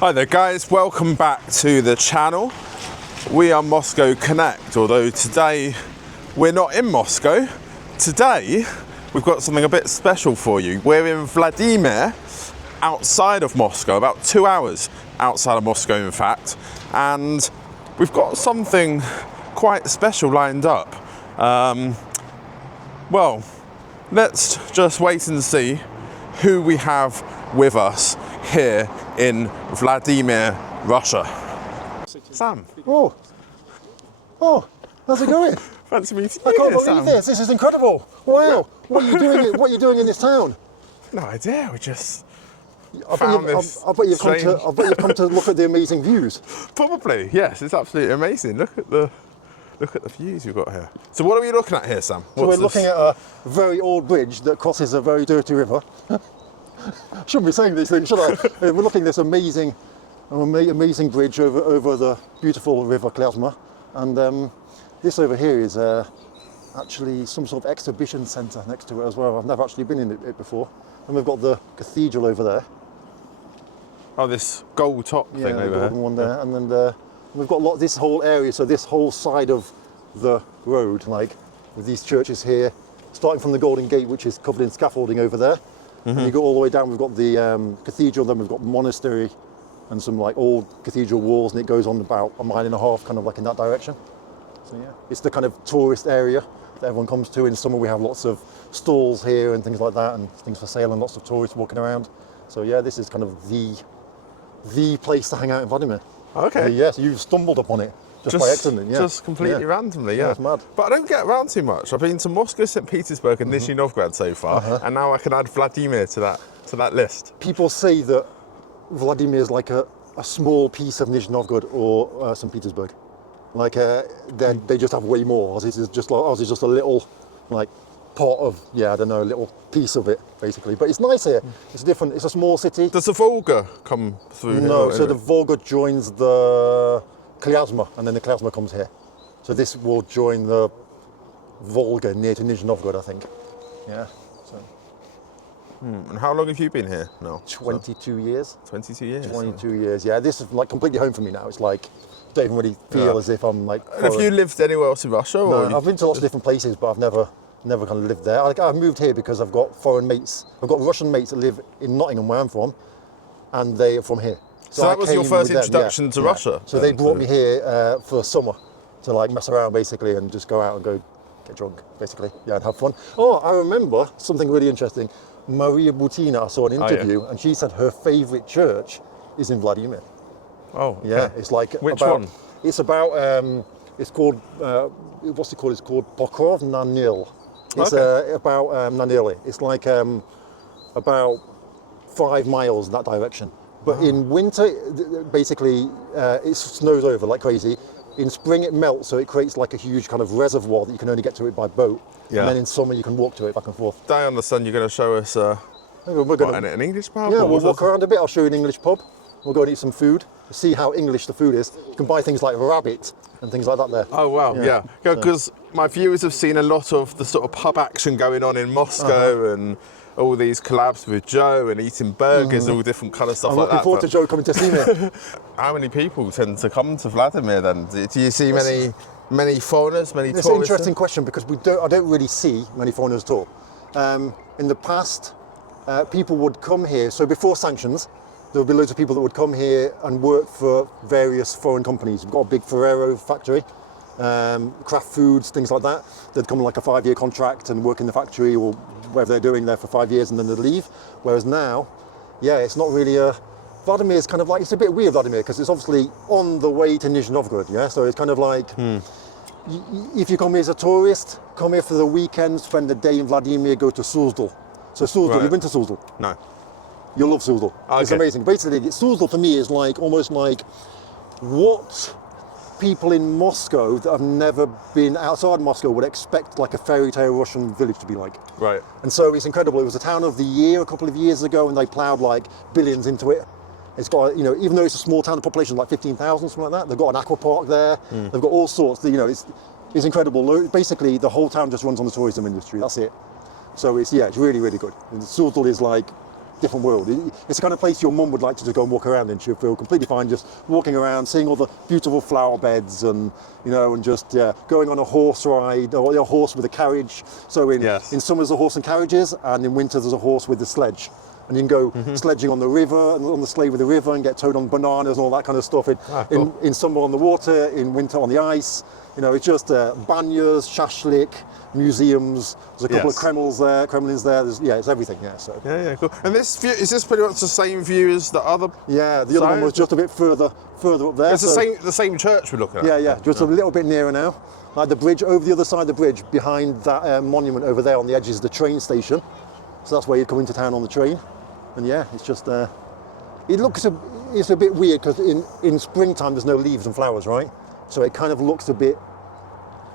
Hi there guys, welcome back to the channel. We are Moscow Connect, although today we're not in Moscow. Today we've got something a bit special for you. We're in Vladimir, outside of Moscow, about 2 hours outside of Moscow in fact, and we've got something quite special lined up. Well, let's just wait and see who we have with us here in Vladimir, Russia. Sam. Oh, how's it going? Fancy meeting I you can't here, believe Sam. this. This is incredible. Wow. What are you doing? What are you doing in this town? No idea. We just I found bet this you've come strange... to look at the amazing views. Probably, yes. It's absolutely amazing. Look at the views we've got here. So what are we looking at here, Sam? So we're looking at a very old bridge that crosses a very dirty river. Shouldn't be saying these things, should I? We're looking at this amazing bridge over the beautiful river Klyauzma, and this over here is actually some sort of exhibition centre next to it as well. I've never actually been in it before. And we've got the cathedral over there. Oh, this gold top thing over the there. golden one there, and then we've got this whole area. So this whole side of the road, like with these churches here, starting from the Golden Gate, which is covered in scaffolding over there. And you go all the way down, we've got the cathedral, then we've got monastery and some like old cathedral walls, and it goes on about 1.5 miles, kind of like in that direction. So yeah, it's the kind of tourist area that everyone comes to. In summer we have lots of stalls here and things like that, and things for sale, and lots of tourists walking around. So yeah, this is kind of the place to hang out in Vladimir. Okay. Yes, you've stumbled upon it just by accident. Yeah. Just completely randomly, yeah. That's mad. But I don't get around too much. I've been to Moscow, St. Petersburg and Nizhny Novgorod so far, and now I can add Vladimir to that list. People say that Vladimir is like a small piece of Nizhny Novgorod or St. Petersburg. Like they just have way more. Ours is just a little like part of, I don't know, a little piece of it basically. But it's nice here. It's different. It's a small city. Does the Volga come through? No, here? so the Volga joins the Klyauzma, and then the Klyauzma comes here. So this will join the Volga near to Nizhny Novgorod, I think. Yeah. So. And how long have you been here now? 22 years. 22 years. 22 years. Yeah, this is like completely home for me now. It's like I don't even really feel as if I'm like. And have you lived anywhere else in Russia? No, I've been to lots of different places, but I've never kind of lived there. I've moved here because I've got foreign mates. I've got Russian mates that live in Nottingham, where I'm from, and they are from here. So that was your first introduction to Russia? So they brought me here for summer to like mess around basically and just go out and go get drunk basically, and have fun. Oh, I remember something really interesting. Maria Butina, I saw an interview, and she said her favourite church is in Vladimir. Oh, okay. Yeah, it's like which one? It's about it's called what's it called? It's called Pokrov na Nil. It's about Nanili. It's like about 5 miles in that direction. But in winter, basically, it snows over like crazy. In spring, it melts, so it creates like a huge kind of reservoir that you can only get to it by boat. Yeah. And then in summer, you can walk to it back and forth. Day on the sun, you're going to show us an English pub? Yeah, we'll walk around a bit. I'll show you an English pub. We'll go and eat some food, see how English the food is. You can buy things like rabbit and things like that there. Oh, wow, yeah. Because my viewers have seen a lot of the sort of pub action going on in Moscow and all these collabs with Joe and eating burgers and all different kind of stuff like that. I'm looking forward to Joe coming to see me. How many people tend to come to Vladimir then? Do you see many foreigners, many tourists? It's an interesting question because I don't really see many foreigners at all. In the past, people would come here, so before sanctions, there would be loads of people that would come here and work for various foreign companies. We've got a big Ferrero factory, Kraft Foods, things like that. They'd come on like a 5-year contract and work in the factory or whatever they're doing there for 5 years, and then they'd leave. Whereas now, it's not really Vladimir is kind of like, it's a bit weird, Vladimir, because it's obviously on the way to Nizhny Novgorod, so it's kind of like, if you come here as a tourist, come here for the weekend, spend the day in Vladimir, go to Suzdal. So Suzdal, you've been to Suzdal? No. You'll love Suzdal. Okay. It's amazing. Basically, Suzdal for me is like almost like what people in Moscow that have never been outside Moscow would expect like a fairy tale Russian village to be like. Right. And so it's incredible. It was a town of the year a couple of years ago, and they ploughed like billions into it. It's got, even though it's a small town, the population is like 15,000, something like that. They've got an aqua park there. They've got all sorts. It's incredible. Basically, the whole town just runs on the tourism industry. That's it. So it's really, really good. And Suzdal is like different world. It's the kind of place your mum would like to just go and walk around in. She'll feel completely fine just walking around, seeing all the beautiful flower beds, and and just going on a horse ride, or a horse with a carriage. So in summer there's a horse and carriages, and in winter there's a horse with a sledge. And you can go sledging on the river, and on the sleigh with the river, and get towed on bananas and all that kind of stuff. Cool. In summer on the water, in winter on the ice. It's just banyas, shashlik, museums. There's a couple of Kremlins there. It's everything. Yeah, so. Yeah, cool. And is this pretty much the same view as the other? Yeah, the other one was just a bit further up there. It's the same church we're looking at. Yeah, just a little bit nearer now. Like the bridge, over the other side of the bridge, behind that monument over there on the edge is the train station. So that's where you'd come into town on the train. And it's just it's a bit weird because in springtime there's no leaves and flowers, right? So it kind of looks a bit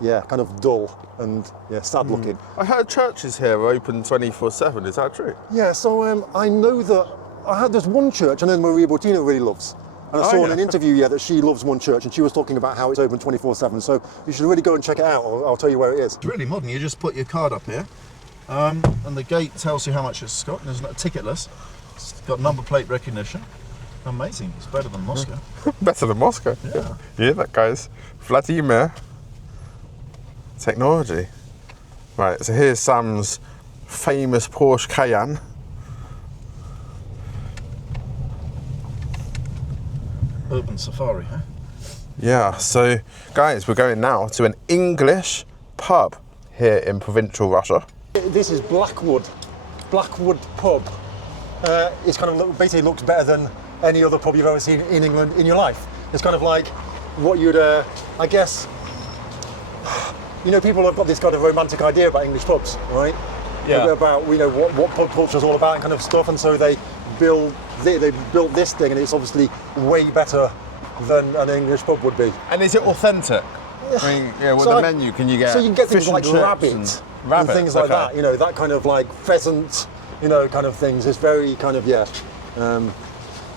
kind of dull and sad looking. I heard churches here are open 24/7. Is that true? Yeah, so I know that there's one church I know Maria Bortina really loves. And I saw in an interview that she loves one church, and she was talking about how it's open 24/7. So you should really go and check it out. I'll tell you where it is. It's really modern. You just put your card up here. And the gate tells you how much it's got. There's ticketless. It's got number plate recognition. Amazing. It's better than Moscow. Better than Moscow. Yeah. You hear that, guys? Vladimir. Technology. Right, so here's Sam's famous Porsche Cayenne. Urban safari, huh? Yeah, so guys, we're going now to an English pub here in provincial Russia. This is Blackwood pub. It's kind of basically looks better than any other pub you've ever seen in England in your life. It's kind of like what you'd, I guess, people have got this kind of romantic idea about English pubs, right? Yeah. About what pub culture is all about and kind of stuff, and so they built this thing, and it's obviously way better than an English pub would be. And is it authentic? I mean, with the menu, can you get so you can get things fish like and chips rabbit and things like that. That kind of like pheasant, kind of things. It's very kind of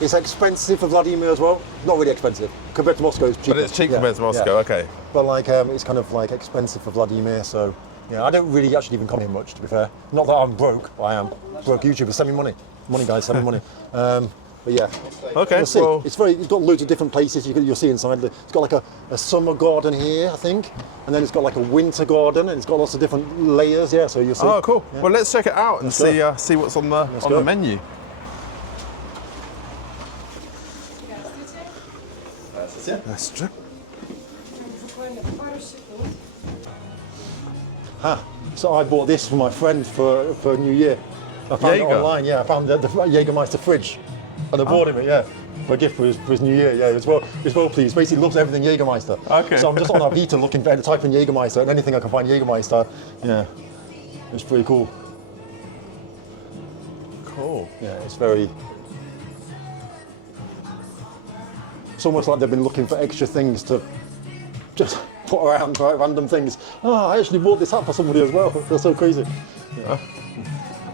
it's expensive for Vladimir as well. Not really expensive compared to Moscow. It's cheap. But it's cheap compared to Moscow. Okay. But it's kind of like expensive for Vladimir. So I don't really actually even come here much, to be fair. Not that I'm broke. I am broke. YouTubers, send me money. Money, guys, send me money. But yeah. Okay. We'll see. Well, it's got loads of different places you'll see inside. It's got like a summer garden here, I think, and then it's got like a winter garden, and it's got lots of different layers. Yeah, so you'll see. Oh, cool. Yeah. Well, let's check it out and see what's on the menu. That's true. So I bought this for my friend for New Year. I found it online. Yeah, I found the Jägermeister fridge, and I bought him it. For a gift for his New Year. Yeah, he was well pleased. Basically, loves everything Jägermeister. Okay. So I'm just on Avito looking for typing Jägermeister, and anything I can find Jägermeister. Yeah, it's pretty cool. Cool. Yeah, it's very. It's almost like they've been looking for extra things to just put around, right? Random things. I actually bought this hat for somebody as well. That's so crazy. Yeah.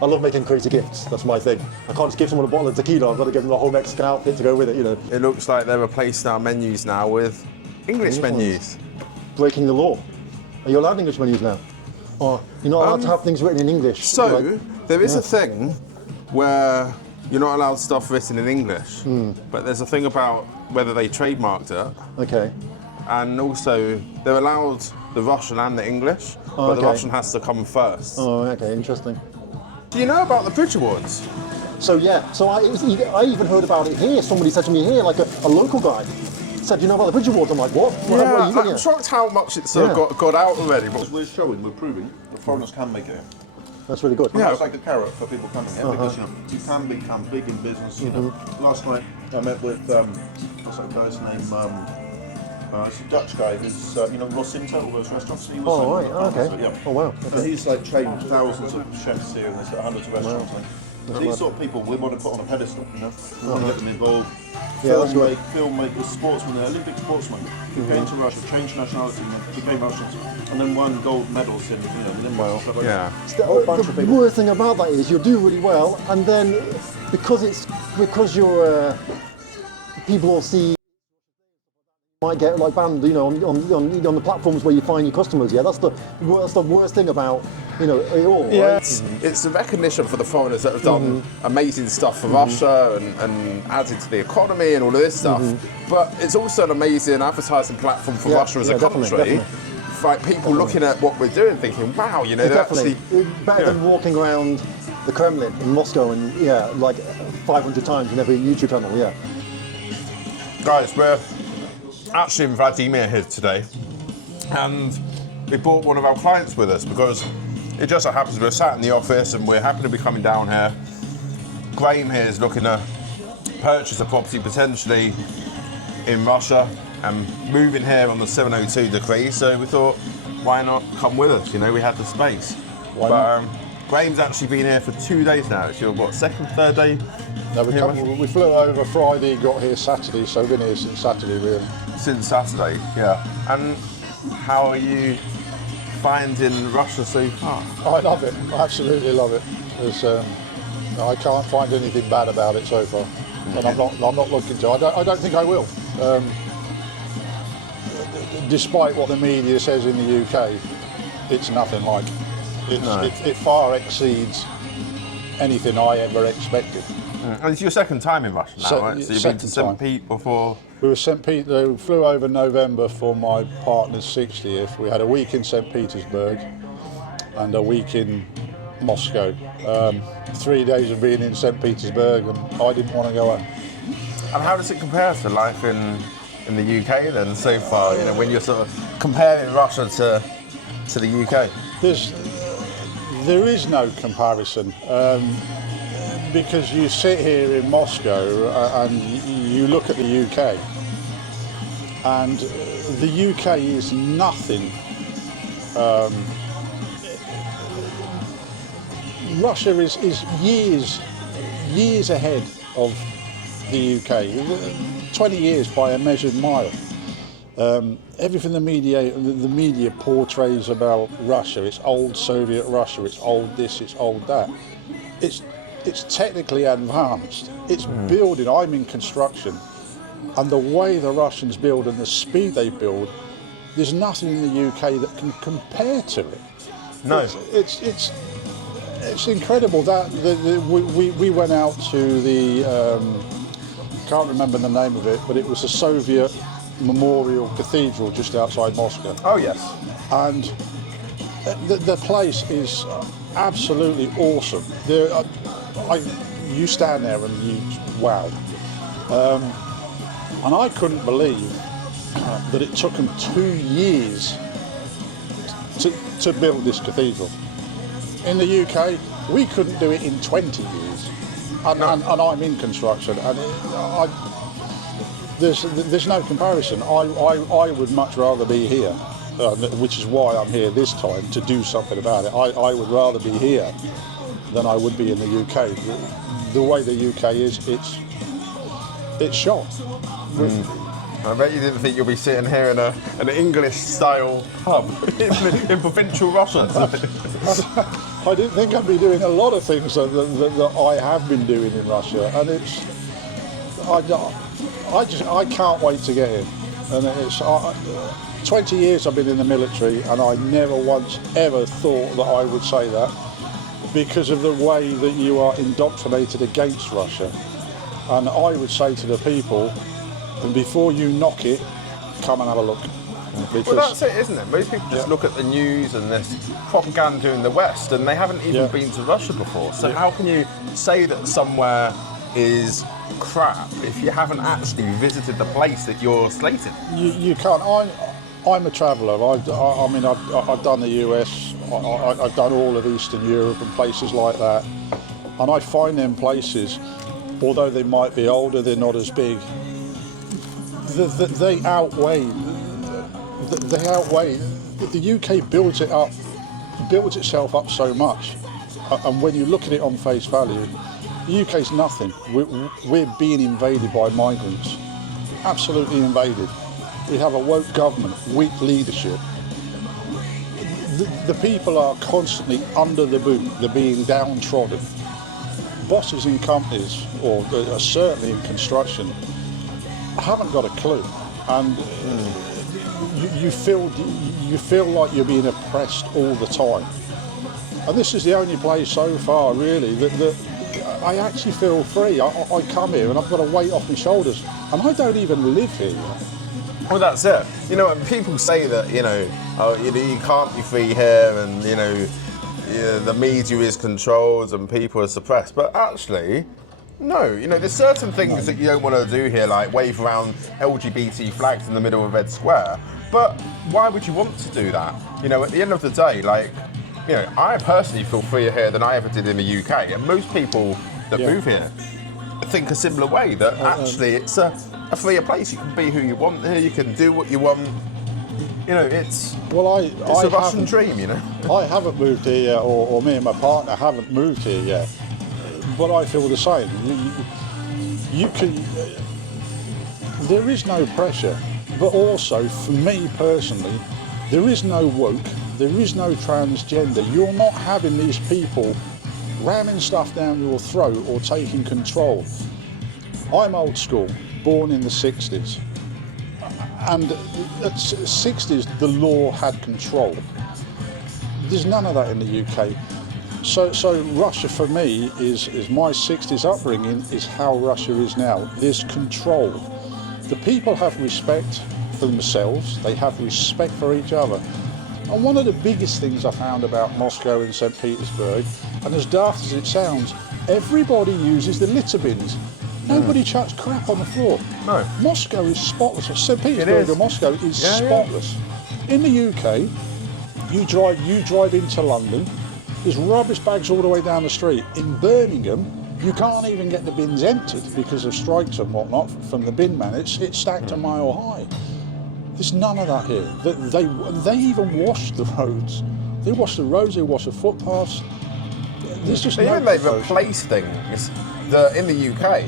I love making crazy gifts. That's my thing. I can't just give someone a bottle of tequila. I've got to give them a whole Mexican outfit to go with it. It looks like they're replacing our menus now with English menus. Breaking the law. Are you allowed English menus now? Or you're not allowed to have things written in English? So there is a thing where you're not allowed stuff written in English, but there's a thing about whether they trademarked it. Okay. And also they're allowed the Russian and the English, but the Russian has to come first. Oh, okay, interesting. Do you know about the Bridge Awards? So I even heard about it here. Somebody said to me here, like a local guy, said, "You know about the Bridge Awards?" I'm like, "What?" I'm shocked how much it's got out already. But We're proving that foreigners can make it. That's really good. Yeah, it's like a carrot for people coming here because you can become big in business. Last night I met with what's that guy's name? It's a Dutch guy who's Rosinta, all those restaurants. He was okay. Oh wow. Okay. And he's like trained thousands of chefs here, and there's got hundreds of restaurants. Wow. These sort of people we want to put on a pedestal. We want to get them involved. Filmmakers, sportsmen, they're Olympic sportsmen who came to Russia, changed nationality, and became Russians, and then won gold medals in the Olympics. Stuff like that. The worst thing about that is you'll do really well, and then because you're people will see might get like banned, you know, on the platforms where you find your customers. Yeah, that's the worst thing about, you know, it all. Yeah, Right? it's the recognition for the foreigners that have done amazing stuff for Russia and added to the economy and all of this stuff. But it's also an amazing advertising platform for Russia as a country. Definitely. Like people looking at what we're doing, thinking, "Wow, you know, they're actually better than walking around the Kremlin in Moscow and like 500 times in every YouTube channel. Yeah, guys, we're actually in Vladimir here today, and we brought one of our clients with us because it just so happens we're sat in the office and we're happy to be coming down here. Graham here is looking to purchase a property potentially in Russia and moving here on the 702 decree, so we thought, why not come with us? You know, we had the space. Why not? Graham's actually been here for 2 days now. It's your, second, third day? No, we flew over Friday, got here Saturday, so we've been here since Saturday, really. Since Saturday, yeah. And how are you finding Russia so far? I love it. I absolutely love it. I can't find anything bad about it so far, and I'm not looking to. I don't think I will. Despite what the media says in the UK, it's nothing like. It far exceeds anything I ever expected. And it's your second time in Russia now, right? So you've been to St. time. Pete before? We were St. Peter. We flew over in November for my partner's 60th. We had a week in St. Petersburg and a week in Moscow. 3 days of being in St. Petersburg, and I didn't want to go home. And how does it compare to life in the UK then so far? You know, when you're sort of comparing Russia to the UK? There is no comparison. Because you sit here in Moscow and you look at the UK, and the UK is nothing. Russia is years ahead of the UK, 20 years by a measured mile. Everything the media portrays about Russia, it's old Soviet Russia, it's old this, it's old that. It's technically advanced. It's building. I'm in construction, and the way the Russians build and the speed they build, there's nothing in the UK that can compare to it. No, it's incredible. That we went out to the can't remember the name of it, but it was a Soviet memorial cathedral just outside Moscow. Oh yes, and the place is absolutely awesome. You stand there and you, wow. And I couldn't believe that it took them 2 years to build this cathedral. In the UK, we couldn't do it in 20 years. And I'm in construction, and there's no comparison. I would much rather be here, which is why I'm here this time, to do something about it. I would rather be here than I would be in the UK. The way the UK is, it's shot. I bet you didn't think you'll be sitting here in an English-style pub in provincial Russia. I didn't think I'd be doing a lot of things that I have been doing in Russia, and I can't wait to get here. And 20 years I've been in the military, and I never once ever thought that I would say that, because of the way that you are indoctrinated against Russia. And I would say to the people, and before you knock it, come and have a look. Because, well, that's it, isn't it? Most people just look at the news and this propaganda in the West, and they haven't even been to Russia before. So how can you say that somewhere is crap if you haven't actually visited the place that you're slated? You can't. I'm a traveller. I've done the US. I've done all of Eastern Europe and places like that, and I find them places, although they might be older, they're not as big. They outweigh. The UK builds itself up so much, and when you look at it on face value, the UK's nothing. We're being invaded by migrants, absolutely invaded. We have a woke government, weak leadership. The people are constantly under the boot. They're being downtrodden. Bosses in companies, or certainly in construction, haven't got a clue. and you feel like you're being oppressed all the time. And this is the only place so far, really, that I actually feel free. I come here and I've got a weight off my shoulders, and I don't even live here yet. Well, that's it. You know, and people say that, you know, you can't be free here, and, you know, the media is controlled and people are suppressed. But actually, no. You know, there's certain things that you don't want to do here, like wave around LGBT flags in the middle of Red Square. But why would you want to do that? You know, at the end of the day, like, you know, I personally feel freer here than I ever did in the UK, and most people that move here think a similar way, that actually it's a freer place. You can be who you want here, you can do what you want. You know, it's a Russian dream, you know. I haven't moved here yet, or me and my partner haven't moved here yet, but I feel the same. You can. There is no pressure, but also for me personally, there is no woke. There is no transgender. You're not having these people ramming stuff down your throat or taking control. I'm old school, born in the 60s. And at 60s, the law had control. There's none of that in the UK. So Russia for me is my 60s upbringing is how Russia is now. There's control. The people have respect for themselves. They have respect for each other. And one of the biggest things I found about Moscow and St. Petersburg, and as daft as it sounds, everybody uses the litter bins. Nobody chucks crap on the floor. No. Moscow is spotless. St. Petersburg and Moscow is spotless. In the UK, you drive into London, there's rubbish bags all the way down the street. In Birmingham, you can't even get the bins emptied because of strikes and whatnot from the bin man. It's stacked a mile high. There's none of that here. They even wash the roads. They wash the roads, they wash the footpaths. There's just no they replace things that in the UK,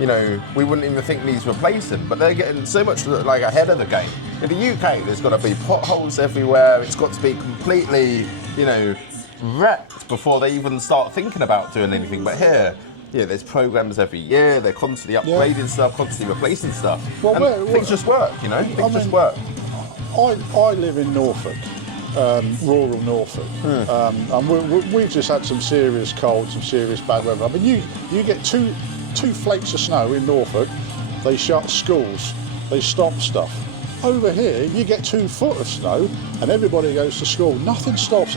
you know, we wouldn't even think needs replacing, but they're getting so much like ahead of the game. In the UK, there's got to be potholes everywhere. It's got to be completely, you know, wrecked before they even start thinking about doing anything. But here, there's programs every year. They're constantly upgrading stuff, constantly replacing stuff. Well, things just work, you know. Things just work. I live in Norfolk, rural Norfolk, and we've just had some serious cold, some serious bad weather. I mean, you get two flakes of snow in Norfolk, they shut schools, they stop stuff. Over here, you get 2 foot of snow, and everybody goes to school. Nothing stops.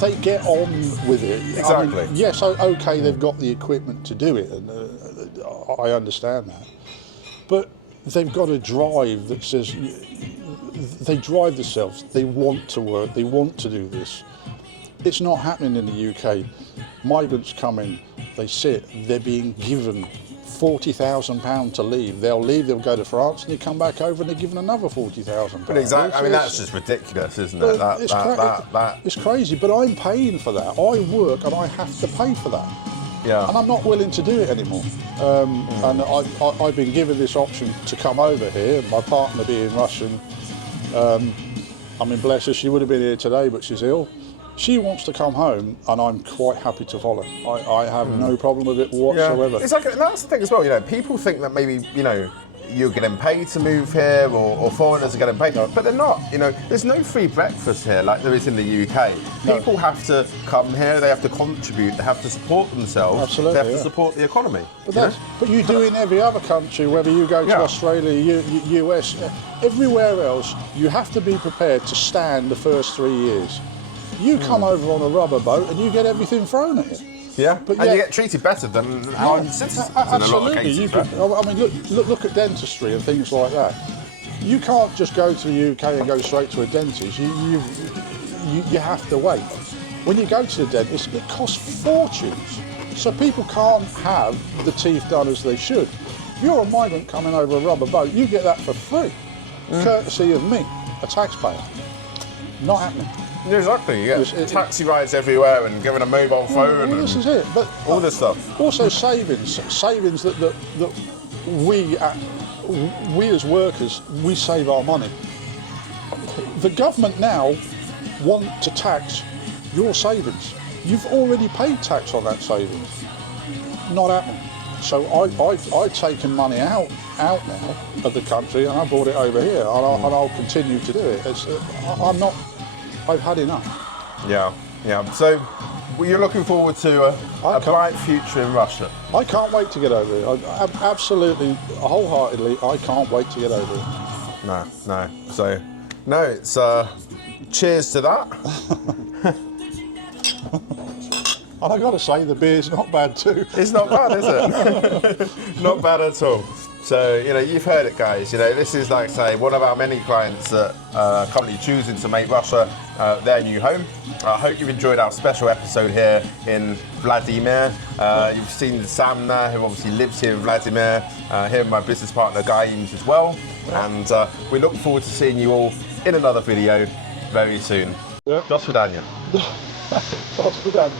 They get on with it. Exactly. I mean, yes, okay, they've got the equipment to do it, and I understand that. But they've got a drive that says they drive themselves. They want to work. They want to do this. It's not happening in the UK. Migrants come in, they sit. They're being given £40,000 to leave. They'll leave, they'll go to France, and they come back over and they're given another £40,000. But exactly, I mean, that's just ridiculous, isn't it? It's crazy, but I'm paying for that. I work and I have to pay for that. Yeah. And I'm not willing to do it anymore. And I've been given this option to come over here, my partner being Russian. I mean, bless her, she would have been here today, but she's ill. She wants to come home, and I'm quite happy to follow. I have no problem with it whatsoever. Yeah. It's like, and that's the thing as well, you know, people think that maybe, you know, you're getting paid to move here, or foreigners are getting paid, but they're not. You know, there's no free breakfast here like there is in the UK. People have to come here, they have to contribute, they have to support themselves. Absolutely, they have to support the economy. But you do in every other country, whether you go to Australia, US, everywhere else, you have to be prepared to stand the first 3 years. You come over on a rubber boat and you get everything thrown at you. Yeah, but you get treated better than our citizens in a lot of cases. I mean, look at dentistry and things like that. You can't just go to the UK and go straight to a dentist. You have to wait. When you go to the dentist, it costs fortunes. So people can't have the teeth done as they should. If you're a migrant coming over a rubber boat, you get that for free, courtesy of me, a taxpayer. Not happening. Exactly, you get taxi rides everywhere and given a mobile phone. Well, this is it. But all this stuff. Also savings that we as workers, we save our money. The government now want to tax your savings. You've already paid tax on that savings. Not happening. So I've taken money out out now of the country, and I brought it over here, and I'll continue to do it. I've had enough. Yeah, yeah. So you're looking forward to a bright future in Russia? I can't wait to get over it. Absolutely, wholeheartedly, I can't wait to get over it. No. So, no, it's cheers to that. And I got to say, the beer's not bad too. It's not bad, is it? Not bad at all. So, you've heard it, guys. This is, like I say, one of our many clients that are currently choosing to make Russia their new home. I hope you've enjoyed our special episode here in Vladimir. You've seen Sam there, who obviously lives here in Vladimir. Him and my business partner, Gaims, as well. And we look forward to seeing you all in another video very soon. Yeah. Do swidania. Do swidania.